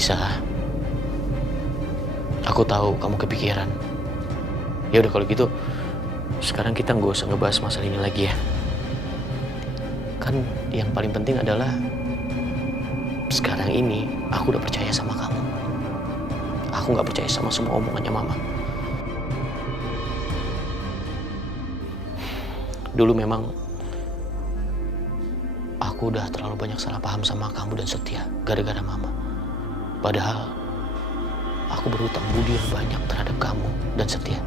Aisyah, aku tahu kamu kepikiran. Ya udah kalau gitu, sekarang kita nggak usah ngebahas masalah ini lagi ya. Kan yang paling penting adalah sekarang ini aku udah percaya sama kamu. Aku nggak percaya sama semua omongannya mama. Dulu memang aku udah terlalu banyak salah paham sama kamu dan Setia gara-gara mama. Padahal aku berhutang budi yang banyak terhadap kamu dan Setia.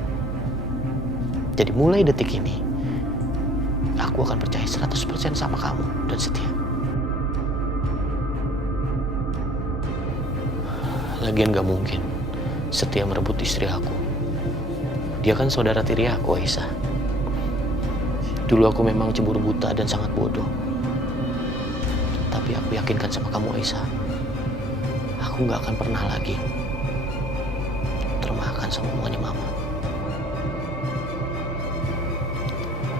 Jadi mulai detik ini aku akan percaya 100% sama kamu dan Setia. Lagian gak mungkin Setia merebut istri aku. Dia kan saudara tiri aku, Aisyah. Dulu aku memang cemburu buta dan sangat bodoh. Tapi aku yakinkan sama kamu, Aisyah, aku gak akan pernah lagi termakan sama omongannya mama.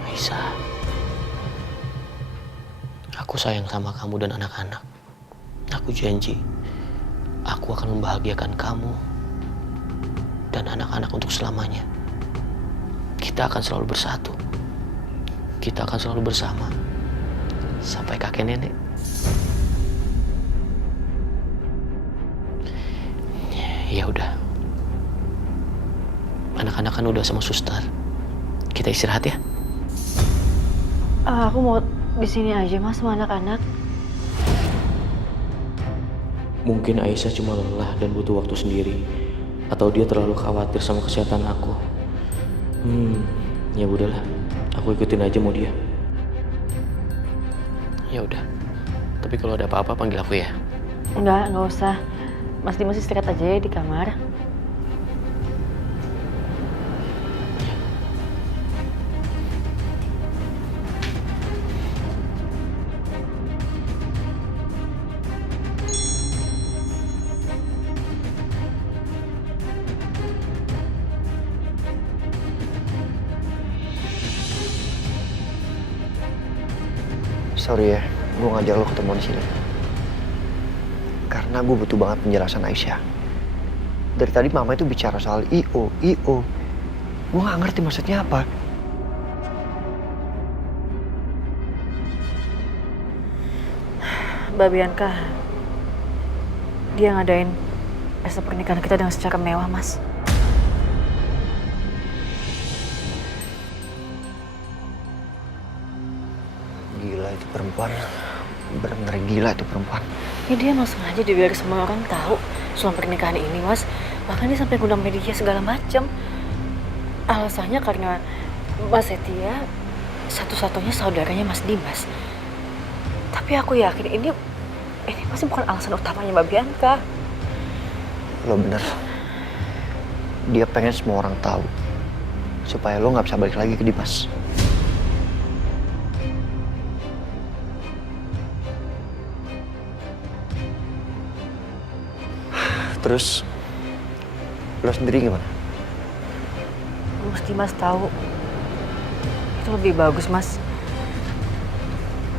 Aisyah, aku sayang sama kamu dan anak-anak. Aku janji, aku akan membahagiakan kamu dan anak-anak untuk selamanya. Kita akan selalu bersatu. Kita akan selalu bersama sampai kakek nenek. Ya udah. Anak-anak kan udah sama suster. Kita istirahat ya. Aku mau di sini aja Mas sama anak-anak. Mungkin Aisyah cuma lelah dan butuh waktu sendiri, atau dia terlalu khawatir sama kesehatan aku. Ya udahlah, aku ikutin aja mau dia. Ya udah. Tapi kalau ada apa-apa panggil aku ya. Enggak usah. Mas Dimas istirahat aja ya di kamar. Sorry ya, gue ngajak lo ketemu di sini. Karena gue butuh banget penjelasan Aisyah. Dari tadi mama itu bicara soal I.O. Gue gak ngerti maksudnya apa. Mbak Bianca, dia ngadain pesta pernikahan kita dengan secara mewah, Mas. Gila itu perempuan. Bener-bener gila itu perempuan. Ya dia langsung aja biar semua orang tahu soal pernikahan ini, Mas. Bahkan dia sampai ngundang media segala macam. Alasannya karena Mas Setia satu-satunya saudaranya Mas Dimas. Tapi aku yakin ini pasti bukan alasan utamanya Mbak Bianca. Lo bener. Dia pengen semua orang tahu. Supaya lo gak bisa balik lagi ke Dimas. Terus, lo sendiri gimana? Mas Dimas tahu. Itu lebih bagus, Mas.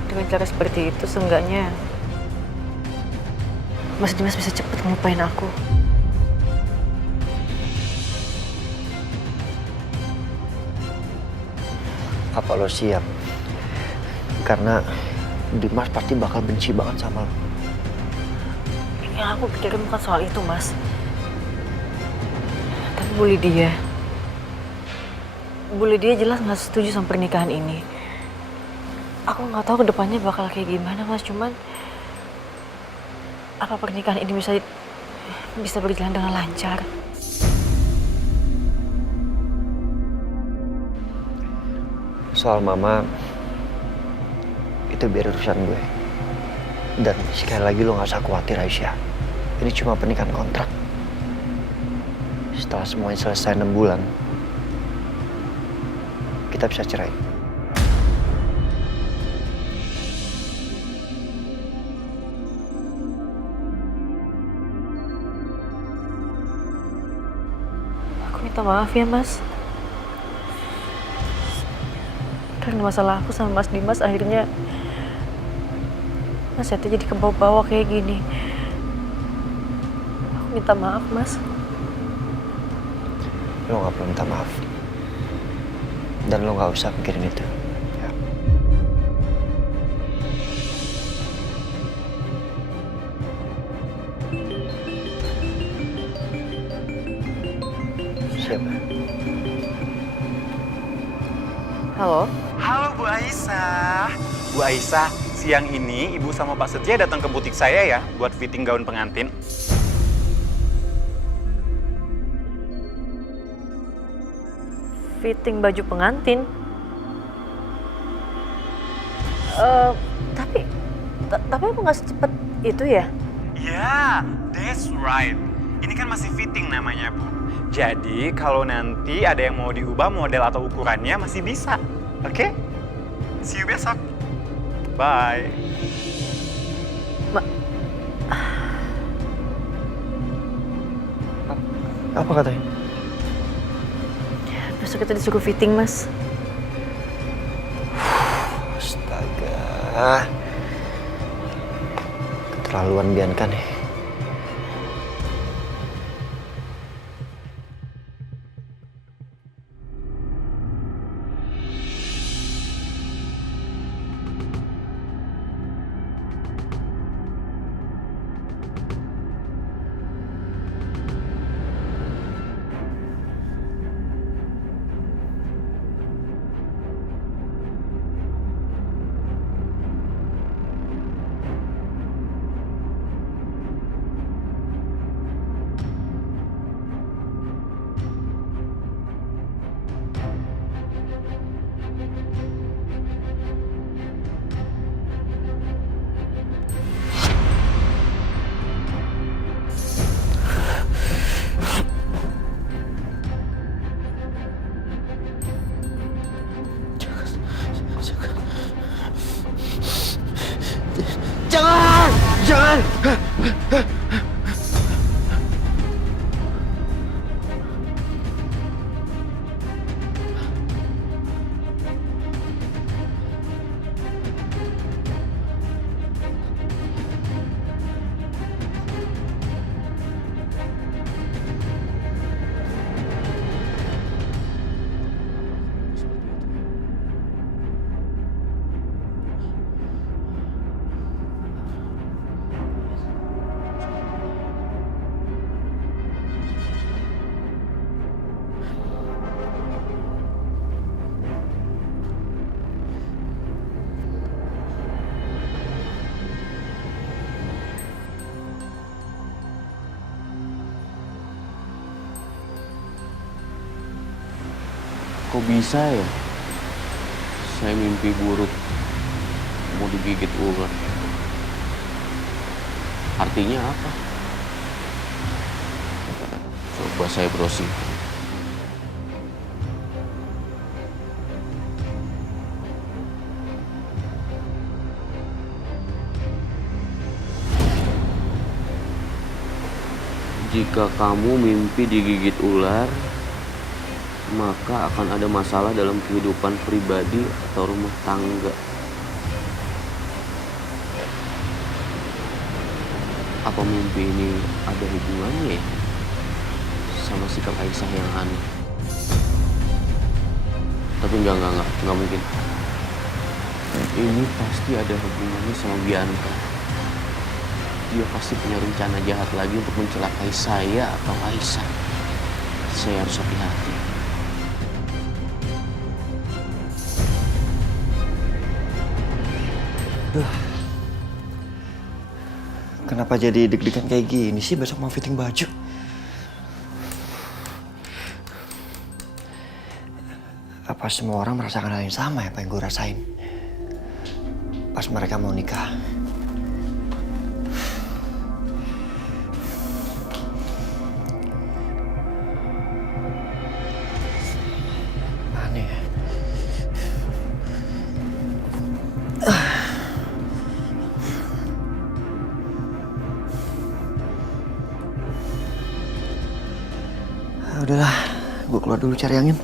Dengan cara seperti itu, seenggaknya Mas Dimas bisa cepet ngelupain aku. Apa lo siap? Karena Dimas pasti bakal benci banget sama lo. Yang aku pikirin bukan soal itu, Mas. Tapi Bu Lydia jelas nggak setuju sama pernikahan ini. Aku nggak tahu kedepannya bakal kayak gimana, Mas. Cuman apa pernikahan ini bisa berjalan dengan lancar? Soal mama, itu biar urusan gue. Dan sekali lagi lo gak usah khawatir, Aisyah. Ini cuma pernikahan kontrak. Setelah semuanya selesai 6 bulan, kita bisa cerai. Aku minta maaf ya, Mas. Karena masalah aku sama Mas Dimas akhirnya Mas Setia jadi kebawa-bawa kayak gini. minta maaf, Mas. Lo gak perlu minta maaf. Dan lo gak usah pikirin itu. Ya. Siapa? Halo? Halo Bu Aisyah. Bu Aisyah, siang ini Ibu sama Pak Setia datang ke butik saya ya buat fitting gaun pengantin. Fitting baju pengantin? Tapi apa nggak secepat itu ya? Ya, that's right. Ini kan masih fitting namanya Bu. Jadi kalau nanti ada yang mau diubah model atau ukurannya masih bisa. Oke? See you besok. Bye. Apa katanya? Besok kita disuruh fitting, Mas. Astaga. Keterlaluan Bianca nih. Jangan! Jangan! Kok bisa ya? Saya mimpi buruk mau digigit ular. Artinya apa? Coba saya browsing. Jika kamu mimpi digigit ular, maka akan ada masalah dalam kehidupan pribadi atau rumah tangga. Apa mimpi ini ada hubungannya ya sama sikap Aisyah yang aneh? Tapi enggak mungkin. Ini pasti ada hubungannya sama Bianca. Dia pasti punya rencana jahat lagi untuk mencelakai saya atau Aisyah. Saya harus hati-hati. Kenapa jadi deg-degan kayak gini sih besok mau fitting baju? Apa semua orang merasakan hal yang sama ya apa yang gue rasain? Pas mereka mau nikah. Mana ya? Udahlah, gue keluar dulu cari angin.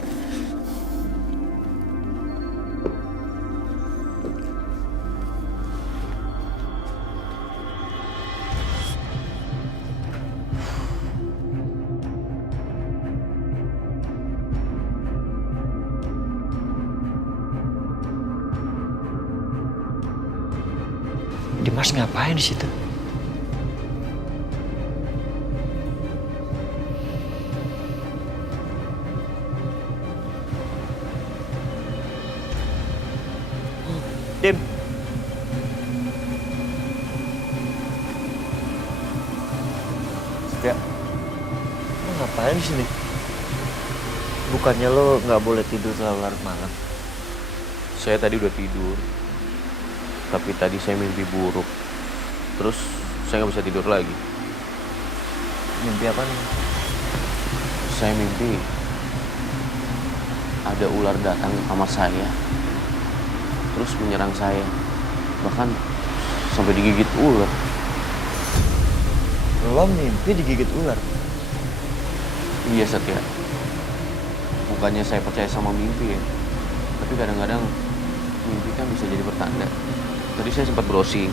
Mas ngapain di situ? Dim. Ya, Lo ngapain di sini? Bukannya lo nggak boleh tidur terlalu larut malam? Saya tadi udah tidur, tapi tadi saya mimpi buruk. Terus saya nggak bisa tidur lagi. Mimpi apa nih? Saya mimpi ada ular datang ke kamar saya, terus menyerang saya. Bahkan sampai digigit ular. Lo mimpi digigit ular? Iya Satya. Bukannya saya percaya sama mimpi ya, tapi kadang-kadang mimpi kan bisa jadi pertanda. Tadi saya sempat browsing.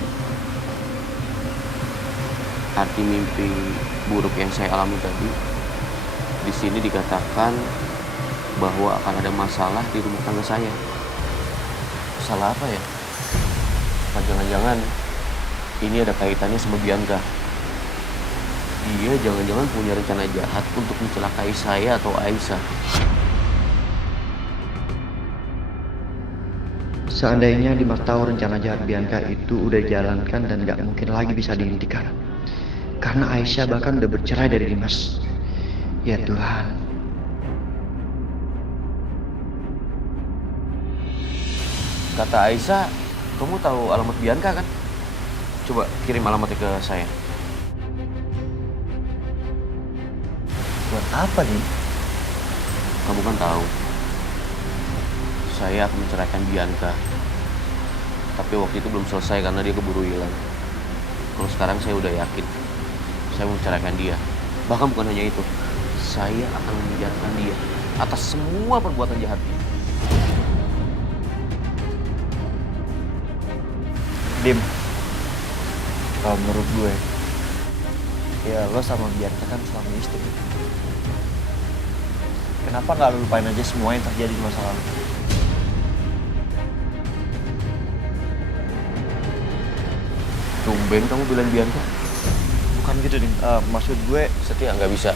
Arti mimpi buruk yang saya alami tadi, di sini dikatakan bahwa akan ada masalah di rumah tangga saya. Masalah apa ya? Apa jangan-jangan ini ada kaitannya sama Bianca? Dia jangan-jangan punya rencana jahat untuk mencelakai saya atau Aisyah. Seandainya Dimas tahu rencana jahat Bianca itu udah dijalankan dan gak mungkin lagi bisa dihentikan. Karena Aisyah bahkan udah bercerai dari Dimas. Ya Tuhan. Kata Aisyah, kamu tahu alamat Bianca kan? Coba kirim alamatnya ke saya. Buat apa nih? Kamu kan tahu, saya akan menceraikan Bianca. Tapi waktu itu belum selesai karena dia keburu hilang. Kalau sekarang saya udah yakin, saya mau menceraikan dia. Bahkan bukan hanya itu, saya akan memenjarakan dia atas semua perbuatan jahatnya. Dim, kalau menurut gue, ya lo sama Bianca kan suami istri. Kenapa nggak lo lupain aja semua yang terjadi di masa lalu? Tumben kamu bilang Bianca. Bukan gitu, Dim. Maksud gue, Setia, nggak bisa.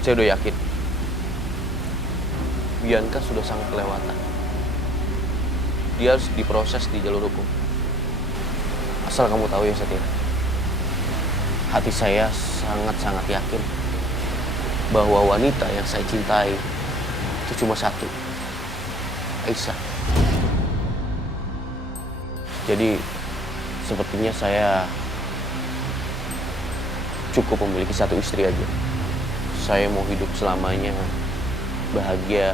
Saya udah yakin. Bianca sudah sangat kelewatan. Dia harus diproses di jalur hukum. Asal kamu tahu ya Setia, hati saya sangat-sangat yakin bahwa wanita yang saya cintai itu cuma satu, Aisyah. Jadi sepertinya saya cukup memiliki satu istri aja. Saya mau hidup selamanya bahagia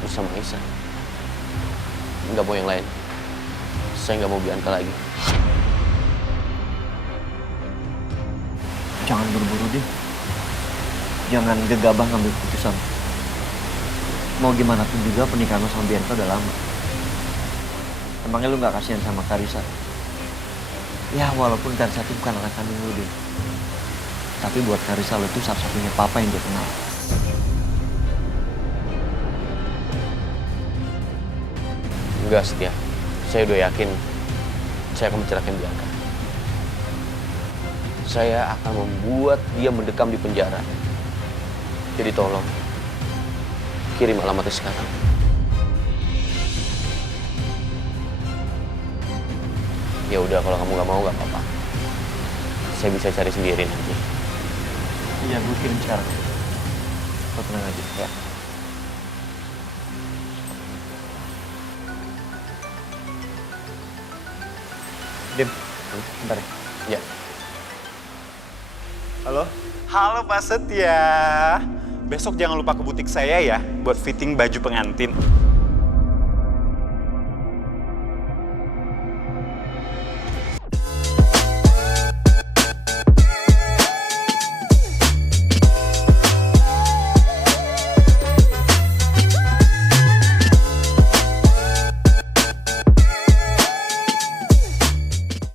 bersama Aisyah. Nggak mau yang lain. Saya nggak mau Bianca lagi. jangan buru-buru, Dim. Jangan gegabah ngambil keputusan. Mau gimana pun juga pernikahan lo sama Bianca udah lama. Emangnya lu gak kasihan sama Karissa? Ya walaupun Karissa itu bukan anak kandung lu, Dim. Tapi buat Karissa lo tuh satu-satunya papa yang dia kenal. Enggak, Setia. Saya udah yakin saya akan menceraikan Bianca. Saya akan membuat dia mendekam di penjara. Jadi tolong, kirim alamatnya sekarang. Ya udah, kalau kamu nggak mau nggak apa-apa. Saya bisa cari sendiri nanti. Iya, gue kirim sekarang. Lo tenang aja, ya. Dim, bentar ya. Ya. Halo? Halo Pak Setia. Besok jangan lupa ke butik saya ya buat fitting baju pengantin.